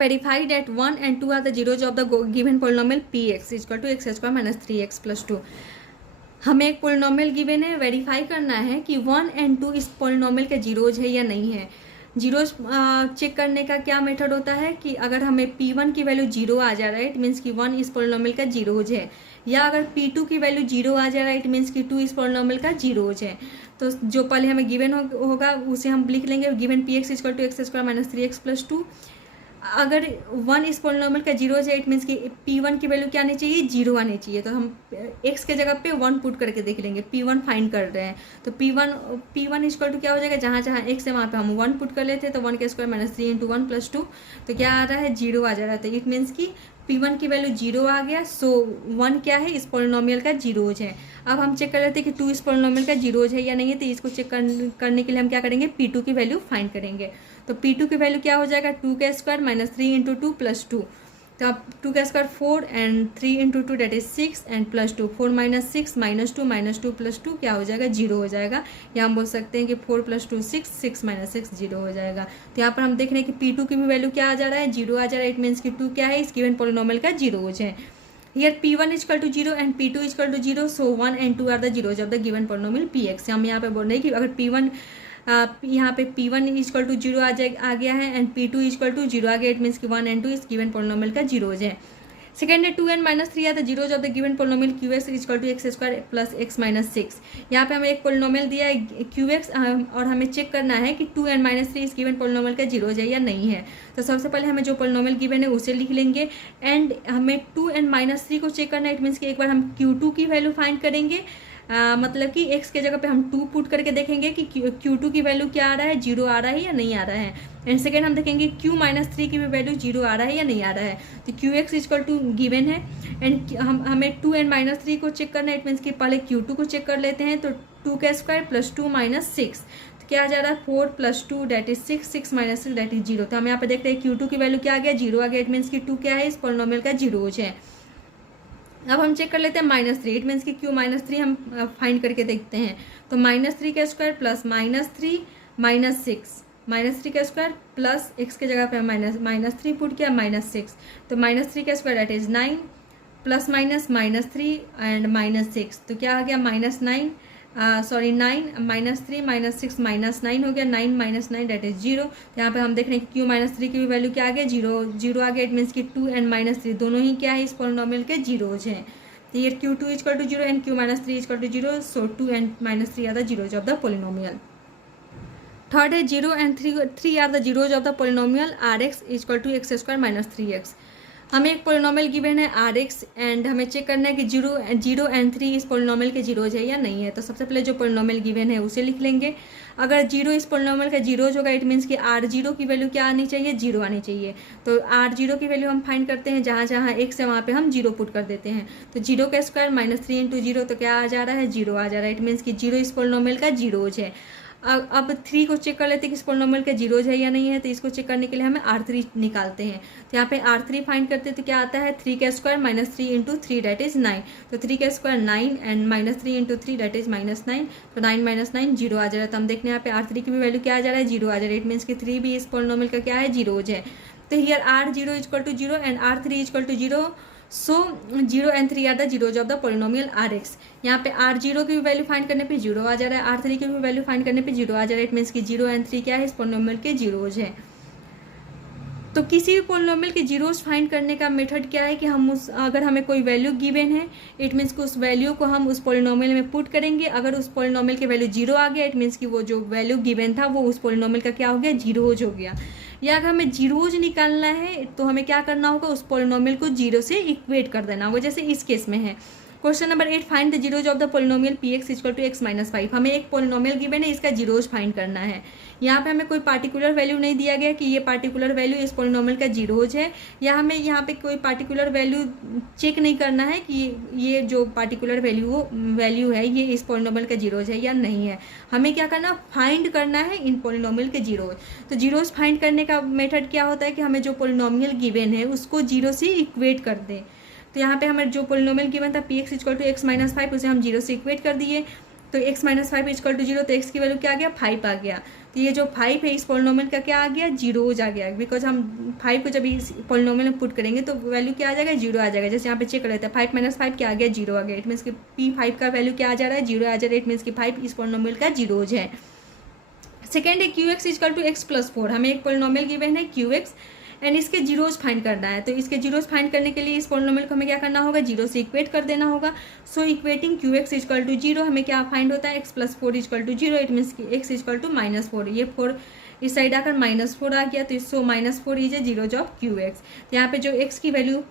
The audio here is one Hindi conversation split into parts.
verify that 1 and 2 are the zeros of the given polynomial px equal to x square minus 3x plus 2। हमें एक पोलिनोमियल गिवन है, वेरीफाई करना है कि 1 एंड 2 इस पोलिनोमियल के जीरोज है या नहीं है। जीरोज चेक करने का क्या मेथड होता है कि अगर हमें P1 की वैल्यू 0 आ जा रहा है, इट मीन्स कि 1 इस पोलिनोमियल का जीरोज है, या अगर P2 की वैल्यू 0 आ जा रहा है, इट मीन्स कि 2 इस पोलिनोमियल का जीरोज है। तो जो पहले हमें गिवन होगा उसे हम लिख लेंगे, given Px equal to x square minus 3x plus 2। अगर 1 इस पोलिनोमियल का जीरो है, इट मीन्स कि P1 की वैल्यू क्या आनी चाहिए, 0 आनी चाहिए। तो हम x के जगह पे 1 पुट करके देख लेंगे, P1 फाइंड कर रहे हैं। तो P1 इक्वल टू क्या हो जाएगा, जहाँ जहाँ x है वहाँ पे हम 1 पुट कर लेते हैं, तो 1 का स्क्वायर माइनस 3 इंटू 1 प्लस 2, तो क्या आ रहा है, 0 आ जा रहा है। तो इट मीन्स कि P1 की वैल्यू 0 आ गया, सो 1 क्या है, इस पोलिनोमियल का जीरोज है। अब हम चेक कर लेते हैं कि 2 इस पोलिनोमियल का जीरोज है या नहीं है। तो इसको चेक करने के लिए हम क्या करेंगे, P2 की वैल्यू फाइंड करेंगे। तो P2 की वैल्यू क्या हो जाएगा, 2 का स्क्वायर माइनस 3 इंटू 2 प्लस 2। तो अब 2 का square 4 and 3 into 2 that is 6 and plus 2, 4 minus 6 minus 2 plus 2 क्या हो जाएगा, 0 हो जाएगा। या हम बोल सकते हैं कि 4 प्लस 2 6, 6 माइनस 6 0 हो जाएगा। तो यहाँ पर हम देख रहे हैं कि P2 की भी वैल्यू क्या आ जा रहा है, 0 आ जा रहा है। इट मीन्स कि 2 क्या है, इस गिवन पोलिनोमियल का जीरोज है। Here P1 is equal to 0 and P2 is equal to 0, so 1 and 2 are the zeros of the given polynomial Px। हम यहाँ पे बोल रहे हैं कि अगर P1 यहाँ पे P1 is equal to 0 आ गया है and P2 is equal to 0 आ गया, इट मीन्स कि 1 and 2 इस गिवन पोलिनोमियल का जीरोज है। सेकेंड है 2 and minus 3 are the zeros of the given polynomial Qx is equal to x square plus x minus 6। यहाँ पे हमें एक पोलिनोमियल दिया है Qx और हमें चेक करना है कि 2 and माइनस 3 इस गिवन पोलिनोमियल का जीरोज है या नहीं है। तो सबसे पहले हमें जो पोलिनोमियल गिवन है उसे लिख लेंगे एंड हमें 2 and माइनस 3 को चेक करना है। इट मीन्स कि एक बार हम Q2 की वैल्यू फाइंड करेंगे, मतलब कि x के जगह पे हम 2 पुट करके देखेंगे कि Q2 की वैल्यू क्या आ रहा है, 0 आ रहा है या नहीं आ रहा है। एंड सेकेंड हम देखेंगे Q माइनस 3 की भी वैल्यू 0 आ रहा है या नहीं आ रहा है। तो Qx इक्वल टू गिवन है एंड हमें 2 and माइनस 3 को चेक करना है। इट मीन्स कि पहले Q2 को चेक कर लेते हैं। तो 2 का स्क्वायर प्लस 2 माइनस 6, तो क्या आ जा रहा है, 4 plus 2 that is 6, 6 minus 6 that is 0। तो हम यहाँ पे देख रहे हैं Q2 की वैल्यू क्या आ गया, 0 आ गया। इट मीन्स कि 2 क्या है, इस पोलिनोमियल का जीरोज है। अब हम चेक कर लेते हैं माइनस 3, इट मीन्स कि Q माइनस 3 हम फाइंड करके देखते हैं। तो माइनस 3 का square plus minus 3 minus 6, minus 3 का स्क्वायर प्लस x के जगह पे माइनस 3 पुट किया, माइनस 6। तो माइनस 3 का square that is 9 plus minus 3 and minus 6, तो क्या आ गया, माइनस 9 माइनस 3 माइनस 6 माइनस 9 हो गया, 9 माइनस 9 डेट इज 0। यहाँ पे हम देख रहे हैं कि Q माइनस 3 की भी वैल्यू क्या आ गया, 0 आ गया। इट मीन्स कि 2 and माइनस 3 दोनों ही क्या है, इस पोलिनोमियल के जीरोज हैं। तो ये Q2 equal to 0 and Q minus 3 equal to 0, so 2 and minus 3 are the zeros of the polynomial. Third है 0 and 3 are the zeros of the polynomial Rx equal to x square minus 3x। हमें एक पोलिनोमियल गिवन है Rx एंड हमें चेक करना है कि 0 and 3 इस पोलिनोमियल के जीरोज है या नहीं है। तो सबसे पहले जो पोलिनोमियल गिवन है उसे लिख लेंगे। अगर 0 इस पोलिनोमियल का जीरोज होगा, इट मीन्स कि R0 की वैल्यू क्या आनी चाहिए, 0 आनी चाहिए। तो R0 की वैल्यू हम फाइंड करते हैं, जहाँ जहाँ x है वहाँ पे हम 0 पुट कर देते हैं। तो 0 का स्क्वायर माइनस 3 इंटू 0, तो क्या आ जा रहा है, 0 आ जा रहा है। इट मीन्स कि 0 इस पोलिनोमियल का जीरोज है। अब 3 को चेक कर लेते हैं कि इस पोलिनोमियल का जीरोज है या नहीं है। तो इसको चेक करने के लिए हमें R3 निकालते हैं। तो यहाँ पे R3 फाइंड करते हैं, तो क्या आता है, 3 का square minus 3 into 3 that is 9। तो 3 का square 9 and minus 3 into 3 that is minus 9। तो 9 माइनस 9 0 आ जा रहा है। तो हम देखते हैं यहाँ पे R3 की भी वैल्यू क्या आ जा रहा है, 0 आ जा रहा है। इट मीन्स कि 3 भी इस पोलिनोमियल का क्या है, जीरोज है। तो here R0 equal to 0 and R3 equal to 0, so 0 and 3 are the zeros of the polynomial Rx। यहाँ पे R0 की भी वैल्यू फाइंड करने पे 0 आ जा रहा है, R3 की भी वैल्यू फाइंड करने पे 0 आ जा रहा है। इट मीन्स कि 0 and 3 क्या है, इस पोलिनोमियल के जीरोज है। तो किसी भी पोलिनोमियल के जीरोज फाइंड करने का मेथड क्या है कि हम अगर हमें कोई वैल्यू गिवन है, इट मीन्स कि उस वैल्यू को हम उस पोलिनोमियल में पुट करेंगे। अगर उस पोलिनोमियल की वैल्यू 0 आ गया, इट मीन्स कि वो जो वैल्यू गिवन था वो उस पोलिनोमियल का क्या हो गया, जीरोज हो गया। या अगर हमें जीरोज निकालना है तो हमें क्या करना होगा, उस पोलिनोमियल को 0 से इक्वेट कर देना होगा, जैसे इस केस में है। Question number 8, find the zeros of the polynomial Px equal to x minus 5। हमें एक पोलिनोमियल गिवन है, इसका जीरोज फाइंड करना है। यहाँ पे हमें कोई पार्टिकुलर वैल्यू नहीं दिया गया कि ये पार्टिकुलर वैल्यू इस पोलिनोमियल का जीरोज है, या हमें यहाँ पे कोई पार्टिकुलर वैल्यू चेक नहीं करना है कि ये जो पार्टिकुलर वैल्यू है ये इस पोलिनोमियल का जीरोज है या नहीं है। हमें क्या करना, फाइंड करना है इन पोलिनोमियल के जीरोज। तो जीरोज फाइंड करने का मेथड क्या होता है कि हमें जो पोलिनोमियल गिवन है उसको 0 से इक्वेट कर दें। तो यहाँ पे हमें जो पोलिनोमियल गिवन था Px equal to x minus 5, उसे हम 0 से इक्वेट कर दिए। तो x माइनस 5 इक्वल टू 0, तो x की वैल्यू क्या आ गया, 5 आ गया। तो तो ये जो 5 है इस पोलिनोमियल का क्या आ गया, जीरोज आ गया, बिकॉज हम 5 को जब इस पोलिनोमियल में पुट करेंगे तो वैल्यू क्या आ जाएगा, जीरो आ जाएगा। जैसे यहाँ पे चेक कर लेते हैं, 5 - 5 क्या आ गया, जीरो आ गया। इट मीन्स कि P5 का वैल्यू क्या आ जा रहा है, जीरो आ जा रहा है। इट मीन्स कि 5 इस पोलिनोमियल का जीरोज है। सेकेंड है QX = x+4। हमें एक पोलिनोमियल गिवन है QX एंड इसके जीरोज फाइंड करना है। तो इसके जीरोज फाइंड करने के लिए इस पोलिनोमियल को हमें क्या करना होगा, जीरो से इक्वेट कर देना होगा। सो इक्वेटिंग QX = 0 हमें क्या फाइंड होता है, x+4 = 0। इट मीन्स कि x = -4। ये 4 इस साइड आकर -4 आ गया, तो सो -4 is a zeros of QX। तो यहाँ पे जो x की वैल्यू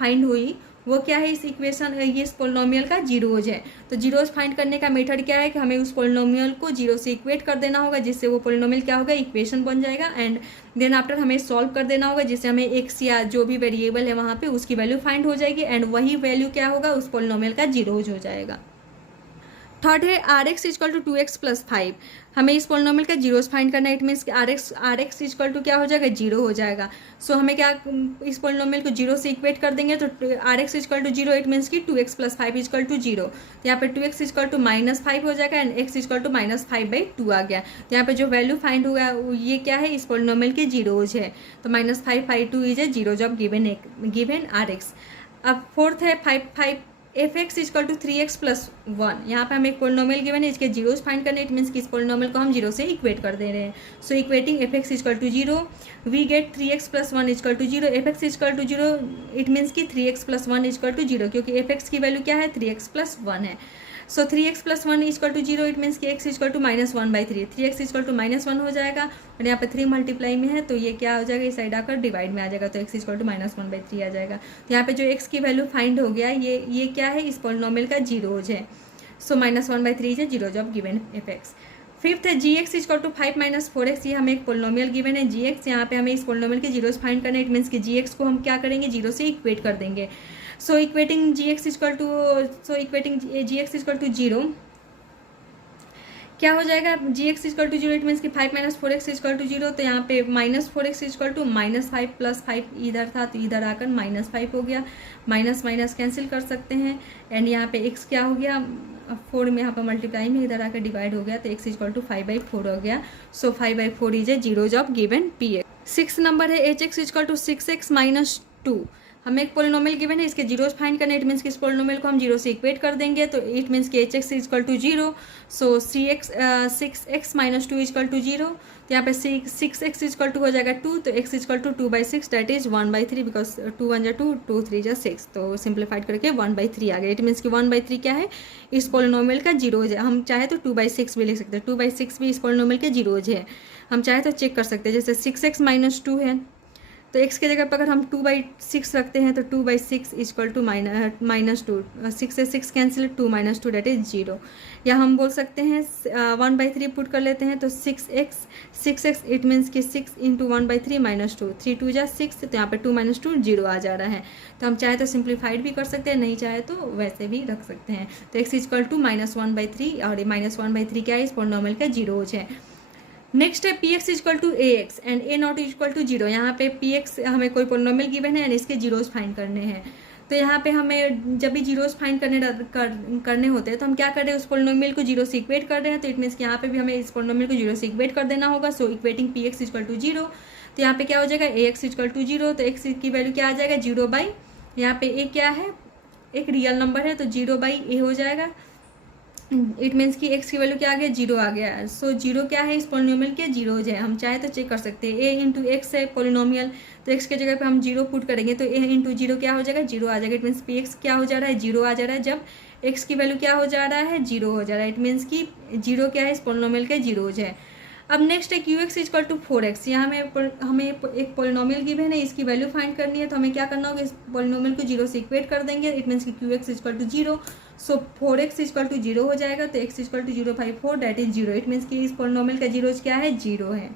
फाइंड हुई वो क्या है, इस इक्वेशन ये इस पोलिनोमियल का जीरोज है। तो जीरोज फाइंड करने का मेथड क्या है कि हमें उस पोलिनोमियल को जीरो से इक्वेट कर देना होगा, जिससे वो पोलिनोमियल क्या होगा, इक्वेशन बन जाएगा। एंड देन आफ्टर हमें सॉल्व कर देना होगा, जिससे हमें x या जो भी वेरिएबल है वहाँ पे उसकी वैल्यू फाइंड हो जाएगी एंड वही वैल्यू क्या होगा, उस पोलिनोमियल का जीरोज हो जाएगा। थर्ड है Rx = 2x + 5। हमें इस पोलिनोमियल का जीरोज फाइंड करना है। इट मीन्स कि Rx = क्या हो जाएगा, जीरो हो जाएगा। सो हमें क्या इस पोलिनोमियल को जीरो से इक्वेट कर देंगे, तो Rx = 0। इट मीन्स कि 2x + 5 = 0। तो यहाँ पे 2x = -5 हो जाएगा एंड x = -5/2 आ गया। तो यहाँ पे जो वैल्यू फाइंड हुआ ये क्या है, इस पोलिनोमियल के जीरोज है। तो -5/2 is a zeros of given Rx। अब फोर्थ है 5 fx = 3x + 1। यहाँ पे हमें एक पोलिनोमियल गिवन है, इसके जीरोज फाइंड करने। इट मीन्स कि इस पोलिनोमियल को हम जीरो से इक्वेट कर दे रहे हैं। So equating fx = 0 we get 3x + 1 = 0। fx = 0 it means कि 3x + 1 = 0, क्योंकि fx की वैल्यू क्या है, 3x + 1 है। सो 3x + 1 = 0। इट मीन्स कि x = -1/3। 3x = -1 हो जाएगा और यहाँ पे 3 मल्टीप्लाई में है, तो ये क्या हो जाएगा, इस साइड आकर डिवाइड में आ जाएगा, तो x = -1/3 आ जाएगा। तो यहाँ पे जो x की वैल्यू फाइंड हो गया, ये क्या है, इस पोलिनोमियल का जीरोज है। सो -1/3 है zeros of given fx। Fifth है gx = 5 - 4x। ये हमें एक पोलिनोमियल गिवन है gx। यहाँ पे हमें इस पोलिनोमियल के जीरोज फाइंड करना है। इट मीन्स कि gx को हम क्या करेंगे, जीरो से इक्वेट कर देंगे। सो इक्वेटिंग gx = 0 क्या हो जाएगा, gx = 0। इट मीन्स कि 5 - 4x = 0। तो यहाँ पे -4x = -5 + 5 इधर था, तो इधर आकर -5 हो गया। माइनस कैंसिल कर सकते हैं एंड यहाँ पे x क्या हो गया, 4 में यहाँ पर मल्टीप्लाई में इधर आकर डिवाइड हो गया, तो x = 5/4 हो गया। सो 5/4 is a zeros of given Px। 6 number है hx = 6x - 2। हमें एक पोलिनोमियल गिवन है, इसके जीरोज फाइंड करने। इट मीन्स कि इस पोलिनोमियल को हम जीरो से इक्वेट कर देंगे, तो इट मीन्स कि hx = 0। सो 6x - 2 = 0। तो यहाँ पे 6x = हो जाएगा 2, तो x = 2/6 दैट इज 1/3, बिकॉज 2 1 = 2 2 3 = 6। तो सिंप्लीफाइड करके 1/3 आ गया। इट मीन्स कि 1/3 क्या है, इस पोलिनोमियल का जीरोज है। हम चाहे तो 2/6 भी लिख सकते हैं। 2/6 भी इस पोलिनोमियल के जीरोज है। हम चाहे तो चेक कर सकते हैं, जैसे 6x - 2 है, तो x के जगह पर अगर हम 2/6 रखते हैं, तो 2/6 = -2। 6 से 6 कैंसिल, 2 - 2 दैट इज 0। या हम बोल सकते हैं 1/3 पुट कर लेते हैं, तो 6x इट मीन्स कि 6 × 1/3 - 2 3 2 = 6। तो यहाँ पे 2 - 2 0 आ जा रहा है। तो हम चाहे तो सिंप्लीफाइड भी कर सकते हैं, नहीं चाहे तो वैसे भी रख सकते हैं। तो x = -1/3 और ये -1/3 क्या है, इस पोलिनोमियल का जीरोज है। नेक्स्ट है Px = ax and a not = 0। यहाँ पे Px हमें कोई पोलिनोमियल गिवन है एंड इसके जीरोज फाइंड करने हैं। तो यहाँ पे हमें जब भी जीरोज फाइंड करने होते हैं, तो हम क्या कर रहे हैं, उस पोलिनोमियल को जीरो से इक्वेट कर रहे हैं। तो इट मीन्स कि यहाँ पे भी हमें इस पोलिनोमियल को जीरो से इक्वेट कर देना होगा। सो इक्वेटिंग Px = 0। तो यहाँ पे क्या हो जाएगा, ax = 0। तो x की वैल्यू क्या आ जाएगा, 0/, यहाँ पे a क्या है, एक रियल नंबर है, तो 0/a हो जाएगा। इट मीन्स कि x की वैल्यू क्या आ गया, 0 आ गया। सो 0 क्या है, इस पोलिनोमियल के जीरोज है। हम चाहे तो चेक कर सकते हैं। a × x है पोलिनोमियल, तो x के जगह पे हम 0 पुट करेंगे, तो a × 0 क्या हो जाएगा, 0 आ जाएगा। इट मीन्स Px क्या हो जा रहा है, 0 आ जा रहा है। जब x की वैल्यू क्या हो जा रहा है, 0 हो जा रहा है। इट मीन्स कि 0 क्या है, इस पोलिनोमियल के जीरोज है। अब नेक्स्ट है QX = 4x। यहाँ हमें एक पोलिनोमियल गिवन है, इसकी वैल्यू फाइंड करनी है। तो हमें क्या करना होगा, इस पोलिनोमियल को जीरो से इक्वेट कर देंगे। इट मीन्स कि QX = 0। सो 4x = 0 हो जाएगा, तो x = 0/4 that is 0। It means कि इस पोलिनोमियल का जीरोज क्या है, 0 है।